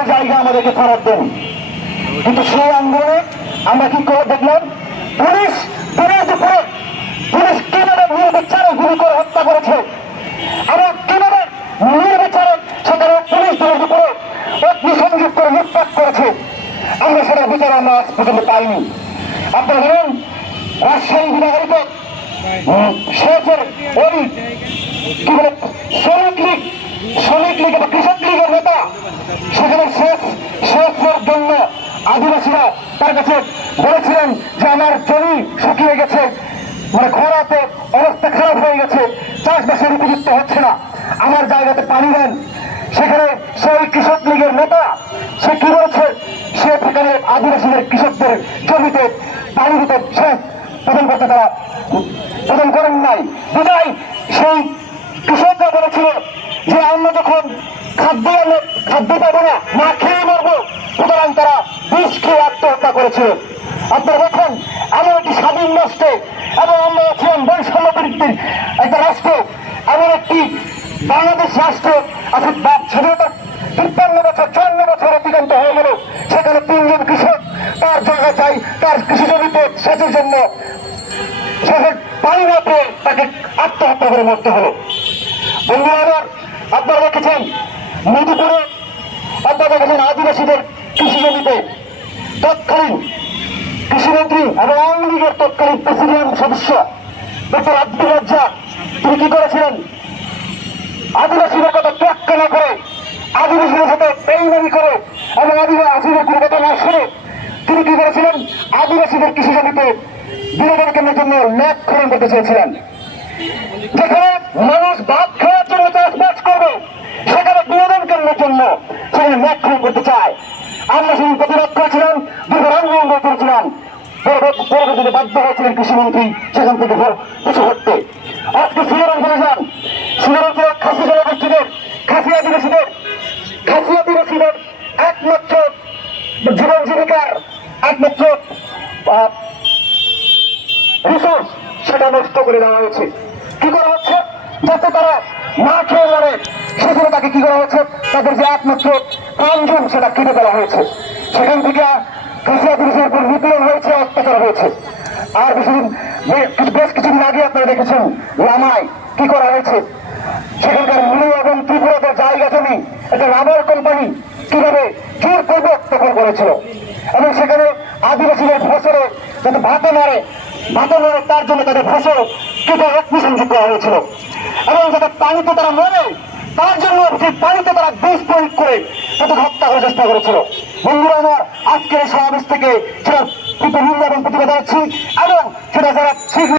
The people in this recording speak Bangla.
সেই জায়গা আমাদেরকে ফেরত দেন কিন্তু সেই আন্দোলনে আমরা কি করে দেখলাম? পুলিশ দিনের দুপুরে পুলিশ কীভাবে নির্বিচারে গুলি করে হত্যা করেছে এবং কীভাবে নির্বিচারে সেখানে পুলিশ দিনের দুপুরে অগ্নিসংযোগ করে লুটপাট করেছে? আমরা সেটার বিচার আমরা আজ পর্যন্ত পাইনি। আপনারা জানেন, রাজশাহী বিভাগের সেচের ওই কি বলে, শ্রমিক লীগ শ্রমিক লীগ এবং কৃষক লীগের নেতা কাছে বলেছিলেন যে আমার জমি শুকিয়ে গেছে। মানে খরাতে অবস্থা খারাপ হয়ে গেছে। চাষবাসের উপযুক্ত হচ্ছে না। আমার জায়গাতে পানি দেন সেখানে সেই কৃষক লীগের নেতা, সে কি বলছে? সে সেখানে আদিবাসীদের কৃষকদের জমিতে পানি দিতে শেষ। প্রদান করতে তারা প্রদান করেন নাই। বিদায় সেই কৃষকরা বলেছিল যে আমরা যখন খাদ্য খাদ্য পাবো না না খেয়ে মরবো। সুতরাং তারা বিষ খেয়ে আত্মহত্যা করেছিল। আপনারা দেখেন, এমন একটি স্বাধীন রাষ্ট্রে এবং আমরা ছিলাম বৈষম্য বৃদ্ধির একটা রাষ্ট্র, এমন একটি বাংলাদেশ রাষ্ট্র আজকে বা- স্বাধীনতার তিপ্পান্ন বছর, চুয়ান্ন বছর অতিক্রান্ত হয়ে গেল। সেখানে তিনজন কৃষক, তার জায়গা চাই, তার কৃষি জমিতে সেচের জন্য সেচের পানি না পেয়ে তাকে আত্মহত্যা করে মরতে হলো। বন্ধুরা আমার আপনারা দেখেছেন, মধুপুরে আপনারা দেখেছেন আদিবাসীদের কৃষি জমিতে তৎকালীন কৃষিমন্ত্রী এবং আওয়ামী লীগের তৎকালীন প্রেসিডেন্ট সদস্য ডক্টর আব্দুল রাজ্জাক, তিনি কি করেছিলেন? আদিবাসীদের কথা তোয়াক্কা না করে আদিবাসীদের সাথে বেইমানি করে এবং আদিবাসীদের কোনো কথা না শুনে তিনি কি করেছিলেন? আদিবাসীদের কৃষি জমিতে বিনোদন কেন্দ্রের জন্য ল্যাব খনন করতে চেয়েছিলেন। যেখানে মানুষ ভাত খাওয়ার জন্য চাষবাস করবে সেখানে বিনোদন কেন্দ্রের জন্য সেখানে ল্যাব খনন করতে চায় আমরা সেদিন প্রতিবাদ করেছিলাম দীর্ঘ আন্দোলন করেছিলাম পরবর্তী- পরবর্তীতে বাধ্য হয়েছিলেন কৃষিমন্ত্রী সেখান থেকে কিছু হতে আজকে শ্রীরামপুরে যান। শ্রীরামপুরে খাসি জনগোষ্ঠীদের, খাসি আদিবাসীদের খাসি আদিবাসীদের একমাত্র জীবন জীবিকার একমাত্র রিসোর্স সেটা নষ্ট করে দেওয়া হয়েছে। কি করা হচ্ছে? যাতে তারা না খেয়ে মরে সেজন্য তাকে কি করা হচ্ছে? তাদের যে একমাত্র প্রাঞ্জন সেটা কেটে দেওয়া হয়েছে। সেখান থেকে আপনারা দেখেছেন লামায় কি করা হয়েছে? সেখানকার মুলু এবং ত্রিপুরাদের জায়গা জমি একটা রাবার কোম্পানি কীভাবে জোর পূর্বক দখল করেছিল এবং সেখানে আদিবাসীদের ফসলে যাতে ভাতে মারে ভাতে মারে তার জন্য তাদের ফসল কেটে অগ্নিসংযোগ করা হয়েছিল। এবং যাতে পানিতে তারা মরে, তার জন্য সেই পানিতে তারা বিষ প্রয়োগ করে তাদের হত্যা করার চেষ্টা করেছিল। বন্ধুরা আমার, আজকের সমাবেশ থেকে সেটা নিন্দা এবং প্রতিবাদ জানাচ্ছি। এবং সেটা যারা